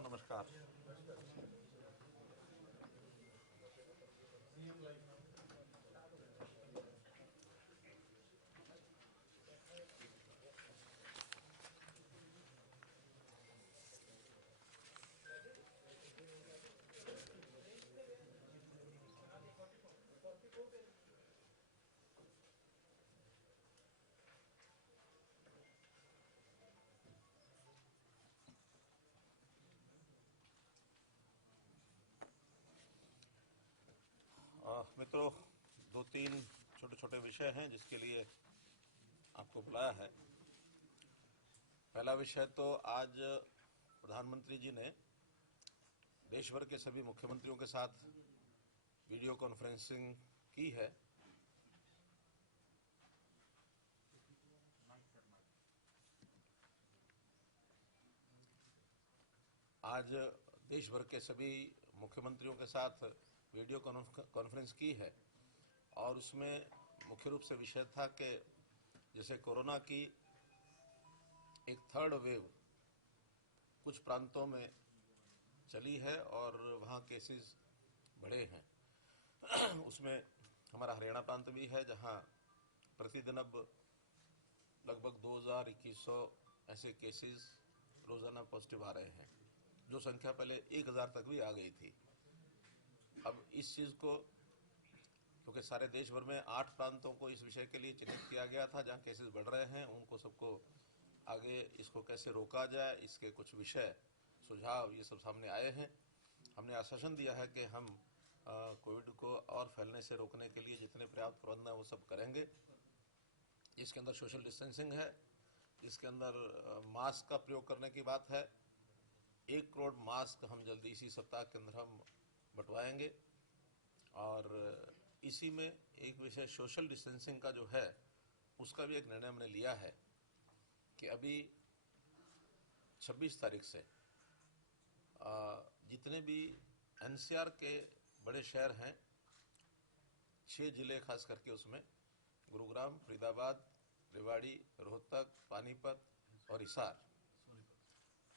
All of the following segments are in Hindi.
साहब नमस्कार। मित्रों, दो तीन छोटे छोटे विषय हैं जिसके लिए आपको बुलाया है। पहला विषय तो आज प्रधानमंत्री जी ने देश भर के सभी मुख्यमंत्रियों के साथ वीडियो कॉन्फ्रेंसिंग की है। आज देश भर के सभी मुख्यमंत्रियों के साथ वीडियो कॉन्फ्रेंस की है और उसमें मुख्य रूप से विषय था कि जैसे कोरोना की एक थर्ड वेव कुछ प्रांतों में चली है और वहाँ केसेस बढ़े हैं। उसमें हमारा हरियाणा प्रांत भी है जहाँ प्रतिदिन अब लगभग 2000-2100 ऐसे केसेस रोजाना पॉजिटिव आ रहे हैं, जो संख्या पहले 1000 तक भी आ गई थी। अब इस चीज़ को क्योंकि सारे देश भर में 8 प्रांतों को इस विषय के लिए चिन्हित किया गया था जहाँ केसेस बढ़ रहे हैं, उनको सबको आगे इसको कैसे रोका जाए, इसके कुछ विषय सुझाव ये सब सामने आए हैं। हमने आश्वासन दिया है कि हम कोविड को और फैलने से रोकने के लिए जितने पर्याप्त प्रबंध हैं वो सब करेंगे। इसके अंदर सोशल डिस्टेंसिंग है, इसके अंदर मास्क का प्रयोग करने की बात है। 1 करोड़ मास्क हम जल्दी इसी सप्ताह के अंदर हम बंटवाएंगे और इसी में एक विषय सोशल डिस्टेंसिंग का जो है उसका भी एक निर्णय हमने लिया है कि अभी 26 तारीख से जितने भी एनसीआर के बड़े शहर हैं, 6 जिले खास करके, उसमें गुरुग्राम, फरीदाबाद, रेवाड़ी, रोहतक, पानीपत और हिसार,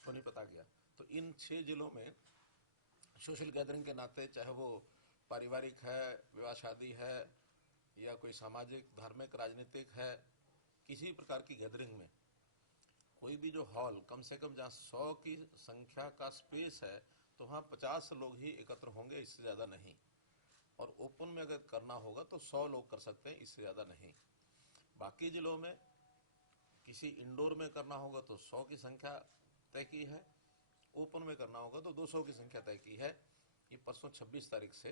सोनीपत आ गया। तो इन 6 जिलों में सोशल गैदरिंग के नाते, चाहे वो पारिवारिक है, विवाह शादी है या कोई सामाजिक, धार्मिक, राजनीतिक है, किसी प्रकार की गैदरिंग में कोई भी जो हॉल कम से कम जहाँ 100 की संख्या का स्पेस है तो वहाँ 50 लोग ही एकत्र होंगे, इससे ज़्यादा नहीं। और ओपन में अगर करना होगा तो 100 लोग कर सकते हैं, इससे ज़्यादा नहीं। बाकी जिलों में किसी इंडोर में करना होगा तो 100 की संख्या तय की है, ओपन में करना होगा तो 200 की संख्या तय की है। ये परसों 26 तारीख से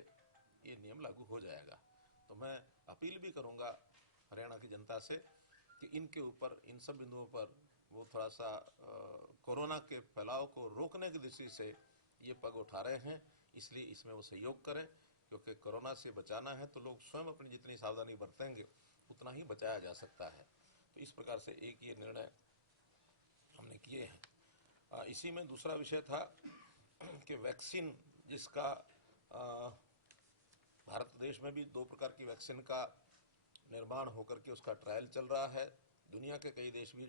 ये नियम लागू हो जाएगा। तो मैं अपील भी करूंगा हरियाणा की जनता से कि इनके ऊपर, इन सब बिंदुओं पर वो थोड़ा सा कोरोना के फैलाव को रोकने की दृष्टि से ये पग उठा रहे हैं, इसलिए इसमें वो सहयोग करें। क्योंकि कोरोना से बचाना है तो लोग स्वयं अपनी जितनी सावधानी बरतेंगे उतना ही बचाया जा सकता है। तो इस प्रकार से एक ये निर्णय हमने किए हैं। इसी में दूसरा विषय था कि वैक्सीन, जिसका भारत देश में भी 2 प्रकार की वैक्सीन का निर्माण होकर के उसका ट्रायल चल रहा है। दुनिया के कई देश भी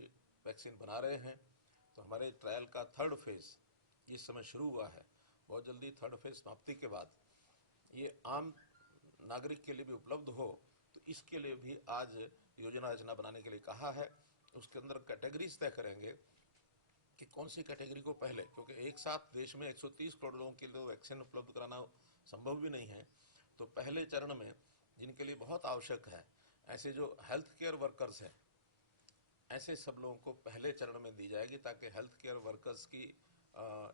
वैक्सीन बना रहे हैं। तो हमारे ट्रायल का 3rd फेज इस समय शुरू हुआ है। बहुत जल्दी 3rd फेज समाप्ति के बाद ये आम नागरिक के लिए भी उपलब्ध हो, तो इसके लिए भी आज योजना रचना बनाने के लिए कहा है। उसके अंदर कैटेगरीज तय करेंगे कि कौन सी कैटेगरी को पहले, क्योंकि एक साथ देश में 130 करोड़ लोगों के लिए वैक्सीन उपलब्ध कराना संभव भी नहीं है। तो पहले चरण में जिनके लिए बहुत आवश्यक है, ऐसे जो हेल्थ केयर वर्कर्स हैं, ऐसे सब लोगों को पहले चरण में दी जाएगी, ताकि हेल्थ केयर वर्कर्स की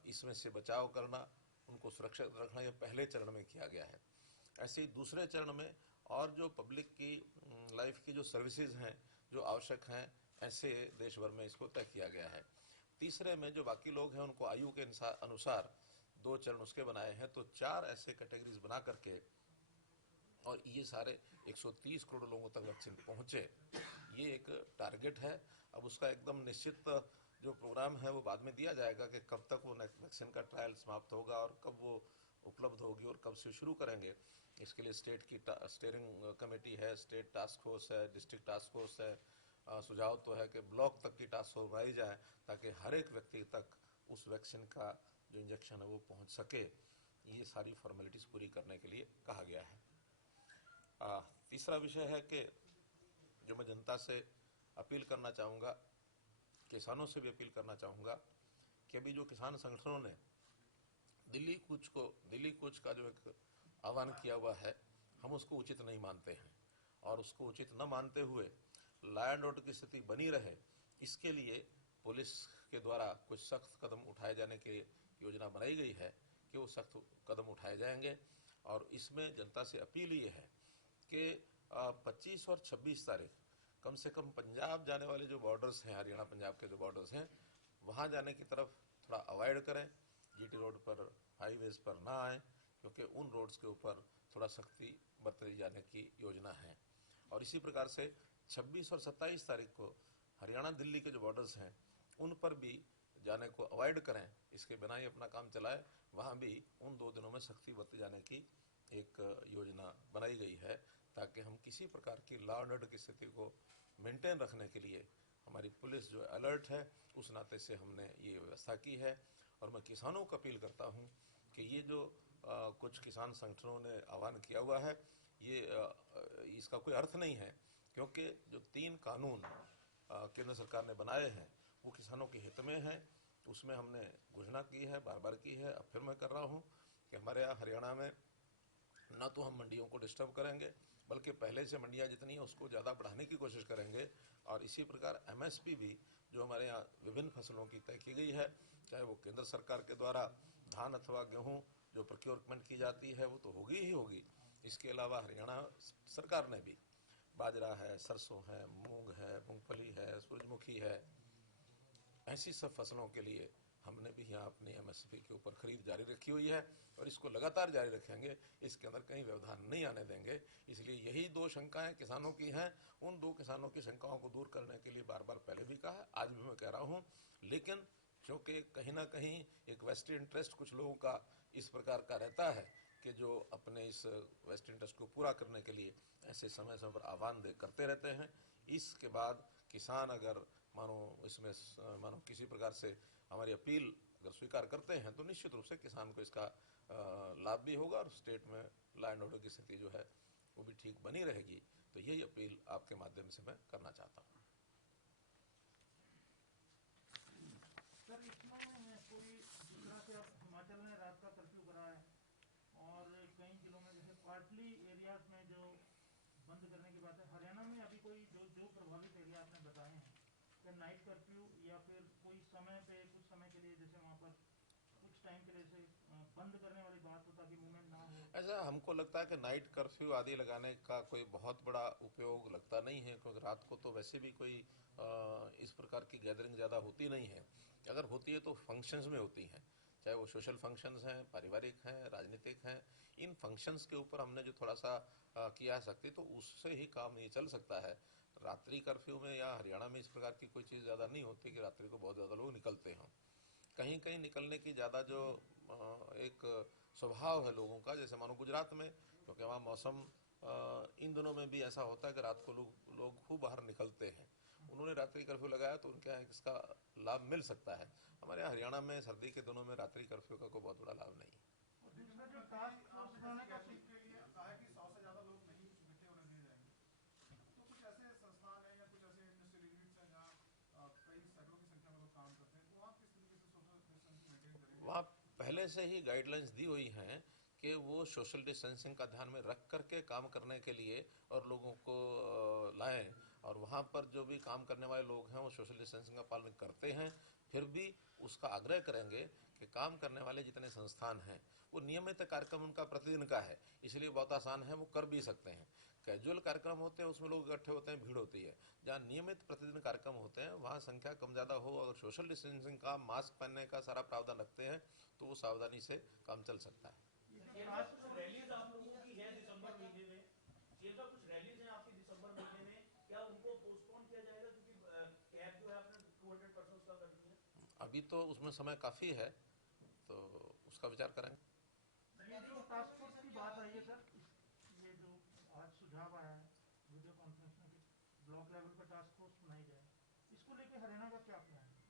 इसमें से बचाव करना, उनको सुरक्षित रखना, यह पहले चरण में किया गया है। ऐसे ही दूसरे चरण में और जो पब्लिक की लाइफ की जो सर्विसेज हैं, जो आवश्यक हैं, ऐसे देश भर में इसको तय किया गया है। तीसरे में जो बाकी लोग हैं उनको आयु के अनुसार 2 चरण उसके बनाए हैं। तो 4 ऐसे कैटेगरीज बना करके और ये सारे 130 करोड़ लोगों तक वैक्सीन पहुंचे, ये एक टारगेट है। अब उसका एकदम निश्चित जो प्रोग्राम है वो बाद में दिया जाएगा कि कब तक वो वैक्सीन का ट्रायल समाप्त होगा और कब वो उपलब्ध होगी और कब से शुरू करेंगे। इसके लिए स्टेट की स्टीयरिंग कमेटी है, स्टेट टास्क फोर्स है, डिस्ट्रिक्ट टास्क फोर्स है। सुझाव तो है कि ब्लॉक तक की टास्क फोर्स बनाई जाए ताकि हर एक व्यक्ति तक उस वैक्सीन का जो इंजेक्शन है वो पहुंच सके, ये सारी फॉर्मेलिटीज़ पूरी करने के लिए कहा गया है। तीसरा विषय है कि जो मैं जनता से अपील करना चाहूँगा, किसानों से भी अपील करना चाहूँगा कि अभी जो किसान संगठनों ने दिल्ली कूच का जो एक आह्वान किया हुआ है, हम उसको उचित नहीं मानते हैं। और उसको उचित न मानते हुए लॉ एंड ऑर्डर की स्थिति बनी रहे, इसके लिए पुलिस के द्वारा कुछ सख्त कदम उठाए जाने की योजना बनाई गई है कि वो सख्त कदम उठाए जाएंगे। और इसमें जनता से अपील ये है कि 25 और 26 तारीख कम से कम पंजाब जाने वाले जो बॉर्डर्स हैं, हरियाणा पंजाब के जो बॉर्डर्स हैं, वहाँ जाने की तरफ थोड़ा अवॉइड करें। जीटी रोड पर, हाईवेज पर ना आए, क्योंकि उन रोड्स के ऊपर थोड़ा सख्ती बरती जाने की योजना है। और इसी प्रकार से 26 और 27 तारीख को हरियाणा दिल्ली के जो बॉर्डर्स हैं उन पर भी जाने को अवॉइड करें, इसके बिना ही अपना काम चलाए। वहाँ भी उन 2 दिनों में सख्ती बरती जाने की एक योजना बनाई गई है, ताकि हम किसी प्रकार की लॉ एंड ऑर्डर की स्थिति को मेंटेन रखने के लिए हमारी पुलिस जो अलर्ट है, उस नाते से हमने ये व्यवस्था की है। और मैं किसानों को अपील करता हूँ कि ये जो कुछ किसान संगठनों ने आह्वान किया हुआ है, ये इसका कोई अर्थ नहीं है, क्योंकि जो 3 कानून केंद्र सरकार ने बनाए हैं वो किसानों के हित में हैं। उसमें हमने घोषणा की है, बार बार की है, अब फिर मैं कर रहा हूँ कि हमारे यहाँ हरियाणा में न तो हम मंडियों को डिस्टर्ब करेंगे, बल्कि पहले से मंडियाँ जितनी हैं उसको ज़्यादा बढ़ाने की कोशिश करेंगे। और इसी प्रकार एमएसपी भी जो हमारे यहाँ विभिन्न फसलों की तय की गई है, चाहे वो केंद्र सरकार के द्वारा धान अथवा गेहूँ जो प्रोक्योरमेंट की जाती है वो तो होगी ही होगी। इसके अलावा हरियाणा सरकार ने भी बाजरा है, सरसों है, मूंग है, मूंगफली है, सूरजमुखी है, ऐसी सब फसलों के लिए हमने भी यहाँ अपनी एमएसपी के ऊपर खरीद जारी रखी हुई है और इसको लगातार जारी रखेंगे। इसके अंदर कहीं व्यवधान नहीं आने देंगे। इसलिए यही 2 शंकाएं किसानों की हैं। उन 2 किसानों की शंकाओं को दूर करने के लिए बार बार पहले भी कहा, आज भी मैं कह रहा हूँ। लेकिन क्योंकि कहीं ना कहीं एक वेस्टेड इंटरेस्ट कुछ लोगों का इस प्रकार का रहता है कि जो अपने इस वेस्ट इंटरेस्ट को पूरा करने के लिए ऐसे समय समय पर आह्वान करते रहते हैं। इसके बाद किसान अगर मानो किसी प्रकार से हमारी अपील अगर स्वीकार करते हैं तो निश्चित रूप से किसान को इसका लाभ भी होगा और स्टेट में लॉ एंड ऑर्डर की स्थिति जो है वो भी ठीक बनी रहेगी। तो यही अपील आपके माध्यम से मैं करना चाहता हूँ। सर, इसमें कोई दूसरा से अब हिमाचल ने रात का कर्फ्यू करा है और कई जिलों में जैसे पार्टली एरियाज में जो बंद करने की बात है, हरियाणा में अभी कोई जो प्रभावित एरिया आपने बताए हैं, क्या नाइट कर्फ्यू या फिर कोई समय पे कुछ समय के लिए जैसे वहाँ पर कुछ टाइम के लिए से बंद करने वाली बात हो ताकि मूवमेंट ना हो? ऐसा हमको लगता है कि नाइट कर्फ्यू आदि लगाने का कोई बहुत बड़ा उपयोग लगता नहीं है, क्योंकि रात को तो वैसे भी कोई इस प्रकार की गैदरिंग ज़्यादा होती नहीं है। अगर होती है तो फंक्शंस में होती हैं, चाहे वो सोशल फंक्शंस हैं, पारिवारिक हैं, राजनीतिक हैं। इन फंक्शंस के ऊपर हमने जो थोड़ा सा किया है सख्ती, तो उससे ही काम ये चल सकता है। रात्रि कर्फ्यू में या हरियाणा में इस प्रकार की कोई चीज़ ज़्यादा नहीं होती कि रात्रि को बहुत ज़्यादा लोग निकलते हों। कहीं कहीं निकलने की ज़्यादा जो एक स्वभाव है लोगों का, जैसे मानो गुजरात में, क्योंकि वहाँ मौसम इन दिनों में भी ऐसा होता है कि रात को लोग खूब बाहर निकलते हैं। उन्होंने रात्रि कर्फ्यू लगाया तो उनके यहाँ इसका लाभ मिल सकता है। हमारे यहाँ हरियाणा में सर्दी के दिनों में रात्रि कर्फ्यू का कोई बहुत बड़ा लाभ नहीं है। और दूसरा जो टास्क फोर्स बनाने का के लिए कहा कि 100 से ज्यादा लोग नहीं इकट्ठे होने दिए जाएंगे, तो कुछ ऐसे संस्थान है या कुछ ऐसे इंडस्ट्रियल यूनिट्स हैं जहाँ कई सैकड़ों की संख्या में लोग काम करते हैं, तो वहाँ किस तरीके से सोशल डिस्टेंस मेंटेन करेंगे? वहाँ पहले से ही गाइडलाइंस दी हुई हैं कि वो सोशल डिस्टेंसिंग का ध्यान में रख करके काम करने के लिए और लोगों को लाएं। और वहाँ पर जो भी काम करने वाले लोग हैं वो सोशल डिस्टेंसिंग का पालन करते हैं। फिर भी उसका आग्रह करेंगे कि काम करने वाले जितने संस्थान हैं वो नियमित कार्यक्रम उनका प्रतिदिन का है, इसलिए बहुत आसान है, वो कर भी सकते हैं। कैजुअल कार्यक्रम होते हैं उसमें लोग इकट्ठे होते हैं, भीड़ होती है। जहाँ नियमित प्रतिदिन कार्यक्रम होते हैं वहाँ संख्या कम ज़्यादा हो, अगर सोशल डिस्टेंसिंग का, मास्क पहनने का सारा प्रावधान रखते हैं तो वो सावधानी से काम चल सकता है। कुछ रैलीज आप लोगों की है दिसंबर महीने में, ये तो कुछ रैलीज हैं आपकी दिसंबर महीने में, क्या उनको पोस्टपोन किया जाएगा क्योंकि कैब जो है आपने 200 पर्सन का कर दी है? अभी तो उसमें समय काफ़ी है, तो उसका विचार करेंगे। ये जो टास्क फोर्स की बात आई है सर, ये जो आज सुझाव आया है वीडियो कॉन्फ्रेंस में कि ब्लॉक लेवल पर टास्क फोर्स बनाई जाए, इसको लेके हरियाणा का क्या प्लान है?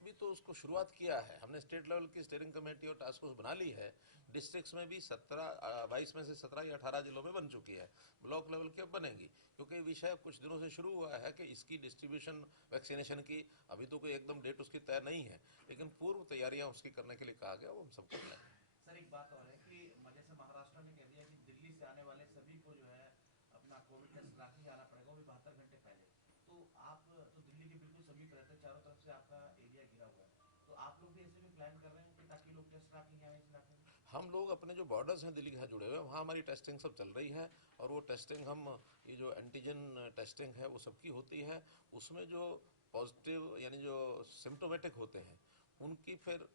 अभी तो उसको शुरुआत किया है हमने, स्टेट लेवल की स्टीयरिंग कमेटी और टास्क फोर्स बना ली है। डिस्ट्रिक्ट्स में भी 22 में से 17 या 18 जिलों में बन चुकी है। ब्लॉक लेवल की अब बनेगी, क्योंकि विषय कुछ दिनों से शुरू हुआ है कि इसकी डिस्ट्रीब्यूशन वैक्सीनेशन की, अभी तो कोई एकदम डेट उसकी तय नहीं है, लेकिन पूर्व तैयारियां उसकी करने के लिए कहा गया, वो हम सब कर लेंगे। सर एक बात और है कि जैसे महाराष्ट्र ने कह दिया कि दिल्ली से आने वाले सभी को जो है अपना कोविड टेस्ट करा के आना पड़ेगा, वो भी 72 घंटे पहले। तो आप तो दिल्ली के बिल्कुल समीप रहते हैं, चारों तरफ से आपका एरिया घिरा हुआ है, तो आप लोग भी ऐसे भी प्लान कर रहे हैं कि ताकि लोग टेस्ट करा के आए इस इलाके में? हम लोग अपने जो बॉर्डर्स हैं दिल्ली के साथ जुड़े हुए हैं, वहाँ हमारी टेस्टिंग सब चल रही है, और वो टेस्टिंग हम, ये जो एंटीजन टेस्टिंग है वो सबकी होती है। उसमें जो पॉजिटिव यानी जो सिम्टोमेटिक होते हैं उनकी फिर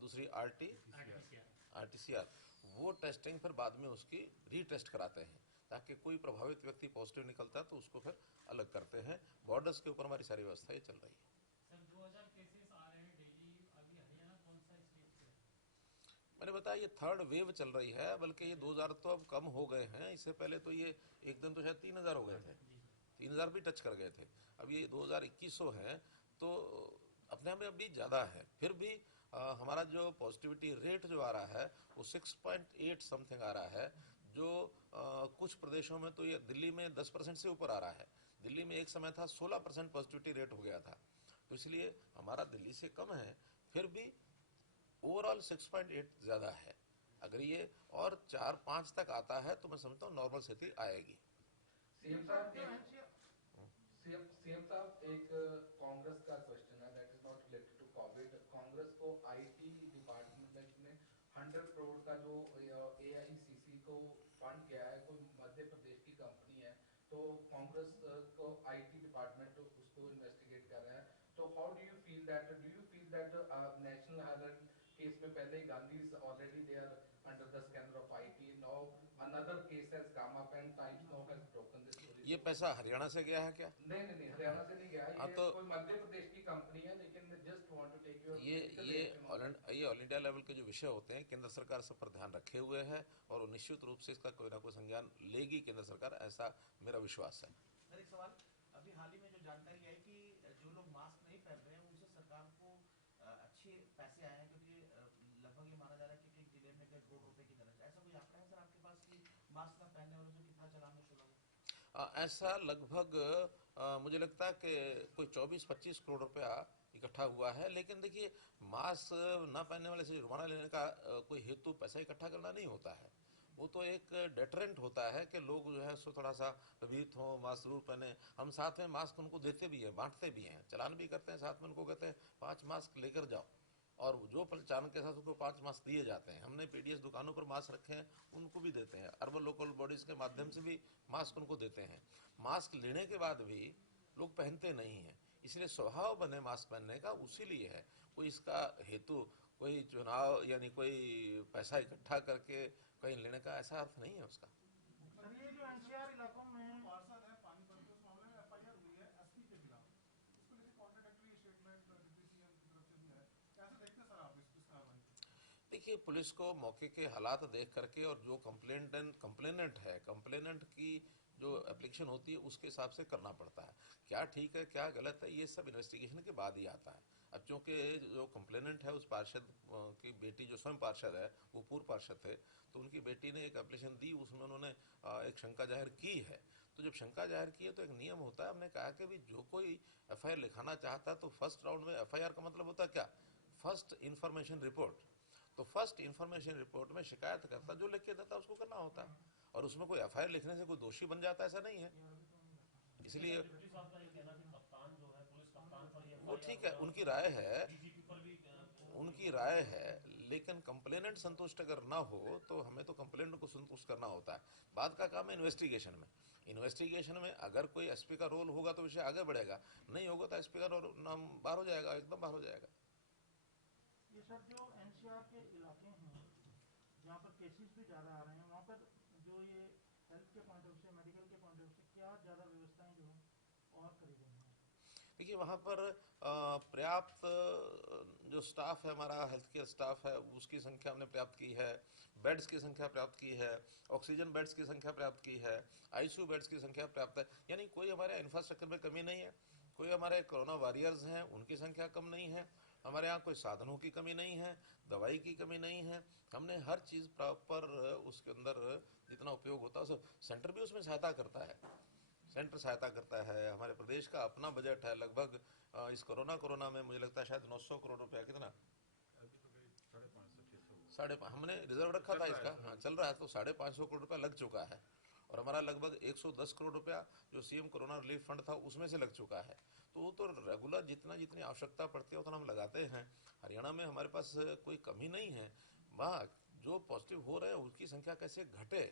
दूसरी RT-PCR वो टेस्टिंग फिर बाद में उसकी रीटेस्ट कराते हैं, ताकि कोई प्रभावित व्यक्ति पॉजिटिव निकलता है तो उसको फिर अलग करते हैं। बॉर्डर्स के ऊपर हमारी सारी व्यवस्था ये चल रही है। सर 2000 केसेस आ रहे हैं डेली, अभी हरियाणा कौन सा स्टेट से है? मैंने बताया ये थर्ड वेव चल रही है, बल्कि ये 2000 तो अब कम हो गए हैं। इससे पहले तो ये एक दिन तो शायद 3000 हो गए थे, 3000 भी टच कर गए थे। अब ये 2021 है, तो अपने आप में अभी ज़्यादा है। फिर भी हमारा जो पॉजिटिविटी रेट जो आ रहा है वो 6.8 समथिंग आ रहा है, जो कुछ प्रदेशों में तो ये दिल्ली में 10% से ऊपर आ रहा है। दिल्ली में एक समय था 16% पॉजिटिविटी रेट हो गया था, तो इसलिए हमारा दिल्ली से कम है, फिर भी ओवरऑल 6.8 ज़्यादा है। अगर ये और 4-5 तक आता है तो मैं समझता हूँ नॉर्मल स्थिति आएगी। सीएम साहब एक कांग्रेस का क्वेश्चन है that is not related to Covid. Congress को आईटी डिपार्टमेंट में 100 करोड़ का जो एआईसीसी को फंड किया है, कोई मध्य प्रदेश की कंपनी है, तो कांग्रेस को आईटी डिपार्टमेंट उसको इन्वेस्टिगेट कर रहा है। तो how do you feel that National Herald case में पहले Gandhi is already there under the scanner of IT, now another case has come up and Times Now has broken this story. ये पैसा हरियाणा से गया है क्या? नहीं हरियाणा से नहीं गया, ये तो कोई मध्य प्रदेश की कंपनी है, लेकिन just want to take your ये ऑल इंडिया लेवल के जो विषय होते हैं, केंद्र सरकार सब पर ध्यान रखे हुए है, और निश्चित रूप से इसका कोई ना कोई संज्ञान लेगी केंद्र सरकार, ऐसा मेरा विश्वास है। सर एक सवाल, अभी हाल ही में जो जानकारी आई कि जो लोग मास्क नहीं पहन रहे हैं उनसे सरकार को अच्छे पैसे आए हैं, क्योंकि लगभग ये माना जा रहा है कि एक जिले में कई करोड़ रुपए की दर्ज। ऐसा कोई आंकड़ा है सर आपके पास कि मास्क न पहनने वालों से कितना चालान वसूला हुआ? ऐसा लगभग मुझे लगता है कि कोई 24-25 करोड़ रुपया इकट्ठा हुआ है। लेकिन देखिए, मास्क न पहनने वाले से जुर्माना लेने का कोई हेतु पैसा इकट्ठा करना नहीं होता है, वो तो एक डेटरेंट होता है कि लोग जो है सो थोड़ा सा भयभीत हों, मास्क जरूर पहने। हम साथ में मास्क उनको देते भी हैं, बांटते भी हैं, चलान भी करते हैं, साथ में उनको कहते हैं 5 मास्क लेकर जाओ, और जो चालन के साथ उनको 5 मास्क दिए जाते हैं। हमने पीडीएस दुकानों पर मास्क रखे हैं, उनको भी देते हैं, अर्बन लोकल बॉडीज के माध्यम से भी मास्क उनको देते हैं। मास्क लेने के बाद भी लोग पहनते नहीं हैं, इसलिए स्वभाव बने मास्क पहनने का, उसी लिए है। कोई इसका हेतु कोई चुनाव यानी कोई पैसा इकट्ठा करके कहीं लेने का ऐसा अर्थ नहीं है उसका। सर ये जो एनसीआर इलाकों में पार्षद है पानीपत के, उस मामले में एफआईआर हुई है एसपी के खिलाफ, इसको लेकर कॉन्ट्रडिक्टरी स्टेटमेंट डिप्टी सीएम की तरफ से दिया है, कैसे देखते हैं सर आप इस कार्रवाई को? देखिए, पुलिस को मौके के हालात देख करके और जो कंप्लेनेंट की जो एप्लीकेशन होती है उसके हिसाब से करना पड़ता है। क्या ठीक है क्या गलत है, ये सब इन्वेस्टिगेशन के बाद ही आता है। अब चूंकि जो कंप्लेनेंट है उस पार्षद की बेटी जो स्वयं पार्षद है, वो पूर्व पार्षद थे, तो उनकी बेटी ने एक एप्लीकेशन दी, उसमें उन्होंने एक शंका जाहिर की है। तो जब शंका जाहिर की है तो एक नियम होता है, हमने कहा कि भी जो कोई एफआईआर लिखाना चाहता है तो फर्स्ट राउंड में एफआईआर का मतलब होता है क्या, फर्स्ट इंफॉर्मेशन रिपोर्ट। तो फर्स्ट इंफॉर्मेशन रिपोर्ट में शिकायत करता जो लिख के देता उसको करना होता है, और उसमें कोई एफआईआर लिखने से कोई दोषी बन जाता ऐसा नहीं है। इसलिए वो ठीक है, उनकी राय है, लेकिन कंप्लेनेंट संतुष्ट अगर ना हो तो हमें तो कंप्लेनेंट को संतुष्ट करना होता है। बाद का काम है इन्वेस्टिगेशन में अगर कोई एसपी का रोल होगा तो विषय आगे बढ़ेगा, नहीं होगा तो एसपी का रोल नाम बाहर हो जाएगा, एकदम बाहर हो जाएगा। ये सर जो एनसीआर के इलाके हैं जहाँ पर केसेस भी ज़्यादा आ रहे हैं, वहाँ पर जो ये हेल्थ के पॉइंट ऑफ से, मेडिकल के पॉइंट ऑफ से क्या ज़्यादा व्यवस्थाएं जो हैं और करी गई हैं? देखिए, वहाँ पर पर्याप्त जो स्टाफ है, हमारा हेल्थ केयर स्टाफ है, उसकी संख्या हमने पर्याप्त की है, बेड्स की संख्या पर्याप्त की है, ऑक्सीजन बेड्स की संख्या पर्याप्त की है, आईसीयू बेड्स की संख्या पर्याप्त है। यानी कोई हमारे इंफ्रास्ट्रक्चर में कमी नहीं है। कोई हमारे कोरोना वॉरियर्स हैं उनकी संख्या कम नहीं है, हमारे यहाँ कोई साधनों की कमी नहीं है, दवाई की कमी नहीं है। हमने हर चीज़ प्रॉपर उसके अंदर जितना उपयोग होता है सेंटर भी उसमें सहायता करता है। सेंटर सहायता करता है। हमारे प्रदेश का अपना बजट है लगभग इस कोरोना में मुझे लगता है शायद 900 करोड़ रुपया, कितना 550 हमने रिजर्व रखा था इसका, हाँ चल रहा है, तो 550 करोड़ रुपया लग चुका है। और हमारा लगभग 110 करोड़ रुपया जो सीएम कोरोना रिलीफ फंड था उसमें से लग चुका है। तो वो तो रेगुलर जितनी आवश्यकता पड़ती है उतना हम लगाते हैं। हरियाणा में हमारे पास कोई कमी नहीं है। वहाँ जो पॉजिटिव हो रहे हैं उसकी संख्या कैसे घटे,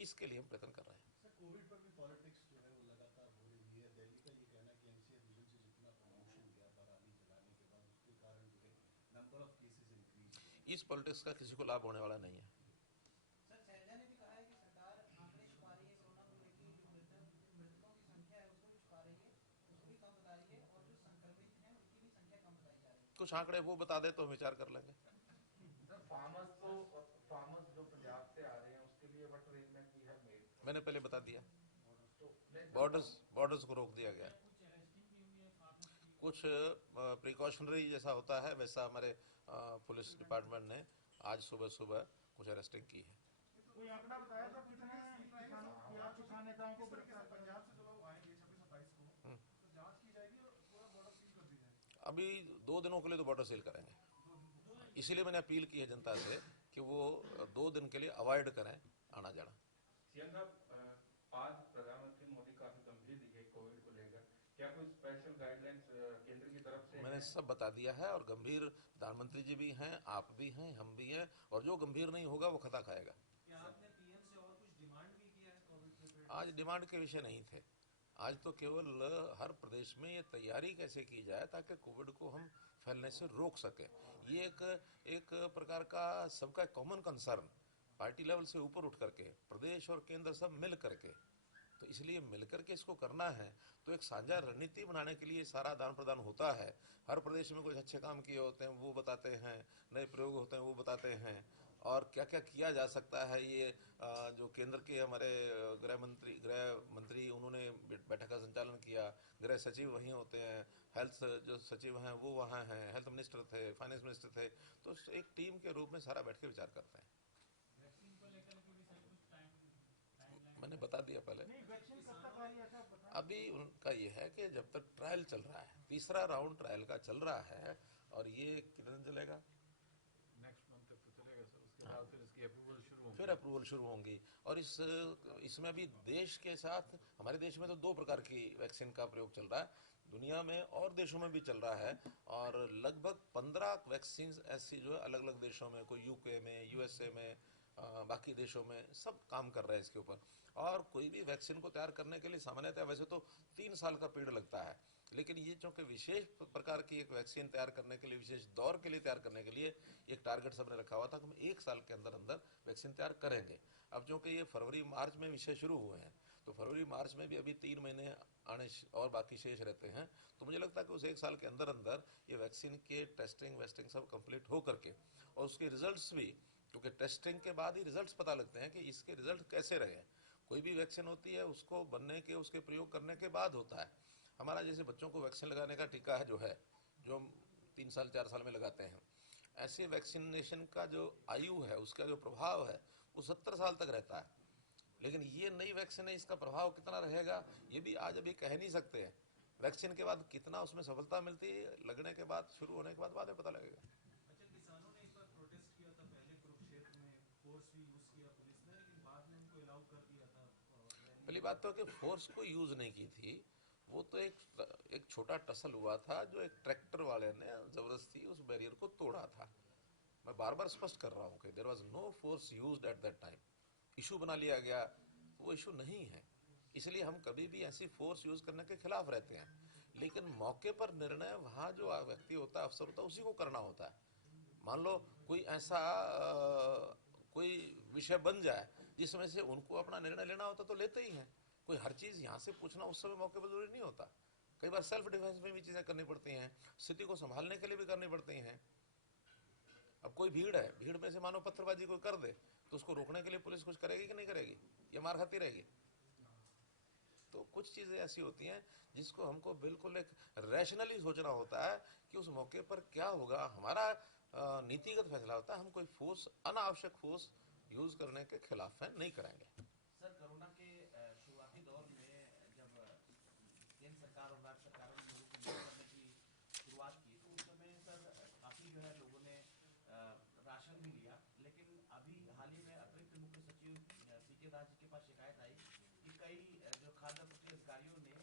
इसके लिए हम प्रयत्न कर रहे हैं। सर कोविड पर भी पॉलिटिक्स जो है वो लगातार हो रही है। दिल्ली का ये कहना कि एनसीआर विजन से जितना प्रमोशन गया पराली जलाने के बाद उसके कारण जो है नंबर ऑफ केसेस इंक्रीज हुए। इस पॉलिटिक्स का किसी को लाभ होने वाला नहीं है। सर शैलजा ने भी कहा है कि सरकार आंकड़े छुपा रही है, कोरोना को लेकर जो मृतकों की संख्या है उसको भी छुपा रही है, उसको भी कम बता रही है, और जो संक्रमित हैं उनकी भी संख्या कम बताई जा रही है। कुछ आंकड़े वो बता दे तो हम विचार कर लेंगे। सर फार्मर्स जो पंजाब से आ रहे हैं उसके लिए what arrangement we have made? मैंने पहले बता दिया, तो बॉर्डर्स को रोक दिया गया। कुछ प्रिकॉशनरी जैसा होता है वैसा हमारे पुलिस डिपार्टमेंट ने आज सुबह कुछ अरेस्टिंग की है। कोई आंकड़ा बताया था कितने किसानों या किसान नेताओं को गिरफ्तार किया? पंजाब से जो लोग आएंगे 26-27 को तो जांच की जाएगी और पूरा बॉर्डर सील कर दी जाएगी। अभी 2 दिनों के लिए तो बॉर्डर सील करेंगे। इसीलिए मैंने अपील की है जनता से कि वो 2 दिन के लिए अवॉइड करें आना जाना। सीएम साहब, आज प्रधानमंत्री मोदी काफी गंभीर दिखे कोविड को लेकर, क्या कोई स्पेशल गाइडलाइंस केंद्र की तरफ से मैंने सब बता दिया है और गंभीर प्रधानमंत्री जी भी हैं, आप भी हैं, हम भी हैं, और जो गंभीर नहीं होगा वो खता खाएगा। क्या आपने पीएम से और कुछ डिमांड भी किया है कोविड प्रिपेयर्ड? आज डिमांड के विषय नहीं थे। आज तो केवल हर प्रदेश में ये तैयारी कैसे की जाए ताकि कोविड को हम फैलने से रोक सकें। ये एक प्रकार का सबका कॉमन कंसर्न, पार्टी लेवल से ऊपर उठ करके प्रदेश और केंद्र सब मिल करके, तो इसलिए मिलकर के इसको करना है। तो एक साझा रणनीति बनाने के लिए सारा आदान प्रदान होता है। हर प्रदेश में कुछ अच्छे काम किए होते हैं वो बताते हैं, नए प्रयोग होते हैं वो बताते हैं, और क्या क्या किया जा सकता है। ये जो केंद्र के हमारे गृह मंत्री उन्होंने बैठक का संचालन किया, गृह सचिव वहीं होते हैं, हेल्थ जो सचिव हैं वो वहाँ हैं, हेल्थ मिनिस्टर थे, फाइनेंस मिनिस्टर थे, तो एक टीम के रूप में सारा बैठ के विचार करते हैं। मैंने बता दिया पहले। नहीं, वैक्सीन कब तक आ रही है ऐसा बताएं। अभी उनका ये है कि जब तक ट्रायल चल रहा है, 3रा राउंड ट्रायल का चल रहा है, और ये कितने दिन चलेगा, नेक्स्ट मंथ तक तो चलेगा सर। उसके बाद फिर इसकी अप्रूवल शुरू होगी। फिर अप्रूवल शुरू होंगी। और इसमें अभी देश के साथ, हमारे देश में तो 2 प्रकार की वैक्सीन का प्रयोग चल रहा है, दुनिया में और देशों में भी चल रहा है, और लगभग 15 वैक्सीन ऐसी जो है अलग अलग देशों में, कोई यूके में, यूएसए में, बाकी देशों में सब काम कर रहे हैं इसके ऊपर। और कोई भी वैक्सीन को तैयार करने के लिए सामान्यतः वैसे तो 3 साल का पीरियड लगता है, लेकिन ये चूँकि विशेष प्रकार की एक वैक्सीन तैयार करने के लिए, विशेष दौर के लिए तैयार करने के लिए एक टारगेट सबने रखा हुआ था कि हम 1 साल के अंदर अंदर वैक्सीन तैयार करेंगे। अब चूँकि ये फरवरी मार्च में विषय शुरू हुए हैं, तो फरवरी मार्च में भी अभी 3 महीने आने और बाकी शेष रहते हैं, तो मुझे लगता है कि उस 1 साल के अंदर अंदर ये वैक्सीन के टेस्टिंग वेस्टिंग सब कंप्लीट हो करके, और उसके रिजल्ट्स भी, क्योंकि टेस्टिंग के बाद ही रिजल्ट्स पता लगते हैं कि इसके रिजल्ट कैसे रहे। कोई भी वैक्सीन होती है उसको बनने के, उसके प्रयोग करने के बाद होता है। हमारा जैसे बच्चों को वैक्सीन लगाने का टीका है जो हम 3 साल 4 साल में लगाते हैं, ऐसे वैक्सीनेशन का जो आयु है, उसका जो प्रभाव है वो 70 साल तक रहता है। लेकिन ये नई वैक्सीन है, इसका प्रभाव कितना रहेगा ये भी आज अभी कह नहीं सकते हैं। वैक्सीन के बाद कितना उसमें सफलता मिलती है, लगने के बाद, शुरू होने के बाद में पता लगेगा। अच्छा, किसानों ने इस पर प्रोटेस्ट किया था पहले, कुरुक्षेत्र में फोर्स भी यूज किया पुलिस ने, लेकिन बाद में उनको अलाउ कर दिया था। पहली बात तो कि फोर्स को यूज नहीं की थी, वो तो एक छोटा टसल हुआ था जो एक ट्रैक्टर वाले ने जबरदस्ती उस बैरियर को तोड़ा था। मैं बार बार स्पष्ट कर रहा हूँ कि there was no force used at that time. Issue बना लिया गया, वो इशू नहीं है, इसलिए हम कभी भी ऐसी फोर्स यूज करने के खिलाफ रहते हैं। लेकिन मौके पर निर्णय वहाँ जो व्यक्ति होता है, अफसर होता है, उसी को करना होता है। मान लो कोई ऐसा कोई विषय बन जाए जिसमें से उनको अपना निर्णय लेना होता तो लेते ही हैं। कोई हर चीज यहाँ से पूछना उस समय मौके पर जरूरी नहीं होता। कई बार सेल्फ डिफेंस में भी चीजें करनी पड़ती हैं, स्थिति को संभालने के लिए भी करनी पड़ती हैं। अब कोई भीड़ है, भीड़ में से मानो पत्थरबाजी कोई कर दे तो उसको रोकने के लिए पुलिस कुछ करेगी कि नहीं करेगी, ये मार खाती रहेगी। तो कुछ चीज़ें ऐसी होती हैं जिसको हमको बिल्कुल एक रैशनली सोचना होता है कि उस मौके पर क्या होगा। हमारा नीतिगत फैसला होता है, हम कोई फोर्स, अनावश्यक फोर्स यूज करने के खिलाफ है, नहीं कराएंगे। सर, कोरोना के शुरुआती दौर में जब केंद्र सरकार और राज्य सरकारों ने लोगों को मदद करने की शुरुआत की, तो उस समय सर काफ़ी जो है लोगों ने राशन भी लिया, लेकिन अभी हाल ही में अतिरिक्त मुख्य सचिव पीके दास जी के पास शिकायत आई कि कई जो खाद्य आपूर्ति अधिकारियों ने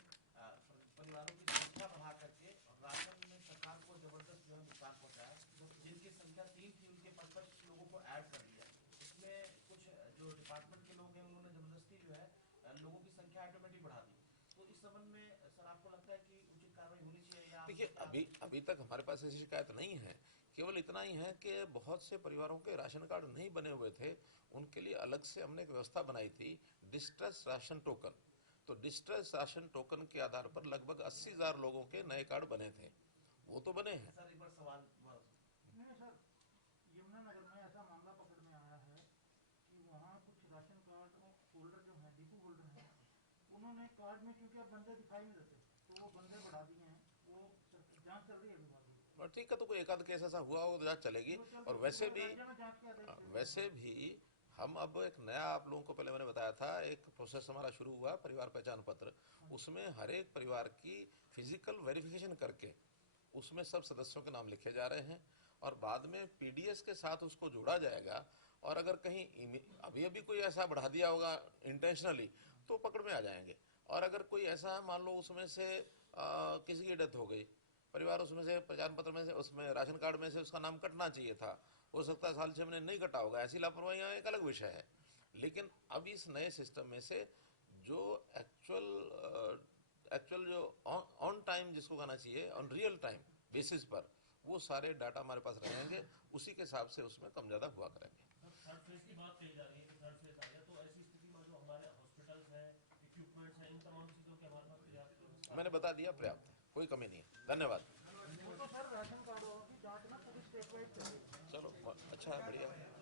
परिवारों की संख्या बढ़ा करके राशन में सरकार को जबरदस्त जो है नुकसान पहुंचाया। जिनकी संख्या 3 थी उनके 5-5 लोगों को ऐड कर दिया। इसमें कुछ जो डिपार्टमेंट के लोग हैं उन्होंने जबरदस्ती जो है लोगों की संख्या ऑटोमेटिक बढ़ा दी। तो इस संबंध में सर आपको लगता है कि उचित कार्रवाई होनी चाहिए या? देखिए, अभी तक हमारे पास ऐसी शिकायत नहीं है। केवल इतना ही है कि बहुत से परिवारों के राशन कार्ड नहीं बने हुए थे, उनके लिए अलग से हमने एक व्यवस्था बनाई थी, डिस्ट्रेस राशन टोकन। तो डिस्ट्रेस राशन टोकन के आधार पर लगभग 80,000 लोगों के नए कार्ड बने थे, वो तो बने हैं। सर एक बार सवाल नहीं सर, यमुनानगर में ऐसा मामला पकड़ में आया है कि वहाँ कुछ राशन कार्ड होल्डर जो हैं, डिपो होल्डर हैं, उन्होंने कार्ड में, क्योंकि अब बंदे दिखाई नहीं देते, तो वो बंदे बढ़ा दिए हैं। वो जांच चल रही है विभाग में। और ठीक है, तो कोई एक आध केस ऐसा हुआ होगा तो जांच चलेगी। और वैसे भी हम अब एक नया, आप लोगों को पहले मैंने बताया था, एक प्रोसेस हमारा शुरू हुआ, परिवार पहचान पत्र। उसमें हर एक परिवार की फिजिकल वेरिफिकेशन करके उसमें सब सदस्यों के नाम लिखे जा रहे हैं और बाद में पीडीएस के साथ उसको जोड़ा जाएगा। और अगर कहीं अभी कोई ऐसा बढ़ा दिया होगा इंटेंशनली तो पकड़ में आ जाएंगे। और अगर कोई ऐसा मान लो उसमें से किसी की डेथ हो गई, परिवार उसमें से पहचान पत्र में से, उसमें राशन कार्ड में से उसका नाम कटना चाहिए था, हो सकता है साल 6 महीने नहीं कटा होगा, ऐसी लापरवाही एक अलग विषय है। लेकिन अब इस नए सिस्टम में से जो एक्चुअल जो ऑन टाइम जिसको कहना चाहिए, ऑन रियल टाइम बेसिस पर वो सारे डाटा हमारे पास रहेंगे, उसी के हिसाब से उसमें कम ज़्यादा हुआ करेंगे। थर्ड फेज की बात कही जा रही है कि थर्ड फेज आ गया, तो ऐसी स्थिति में जो हमारे हॉस्पिटल्स हैं, इक्विपमेंट्स हैं, इन तमाम चीज़ों के हमारे पास पर्याप्त, मैंने बता दिया, पर्याप्त है, कोई कमी नहीं है। धन्यवाद। तो सर राशन कार्डों की जांच ना पूरी स्टेट वाइड चलेगी। चलो, अच्छा है, बढ़िया है।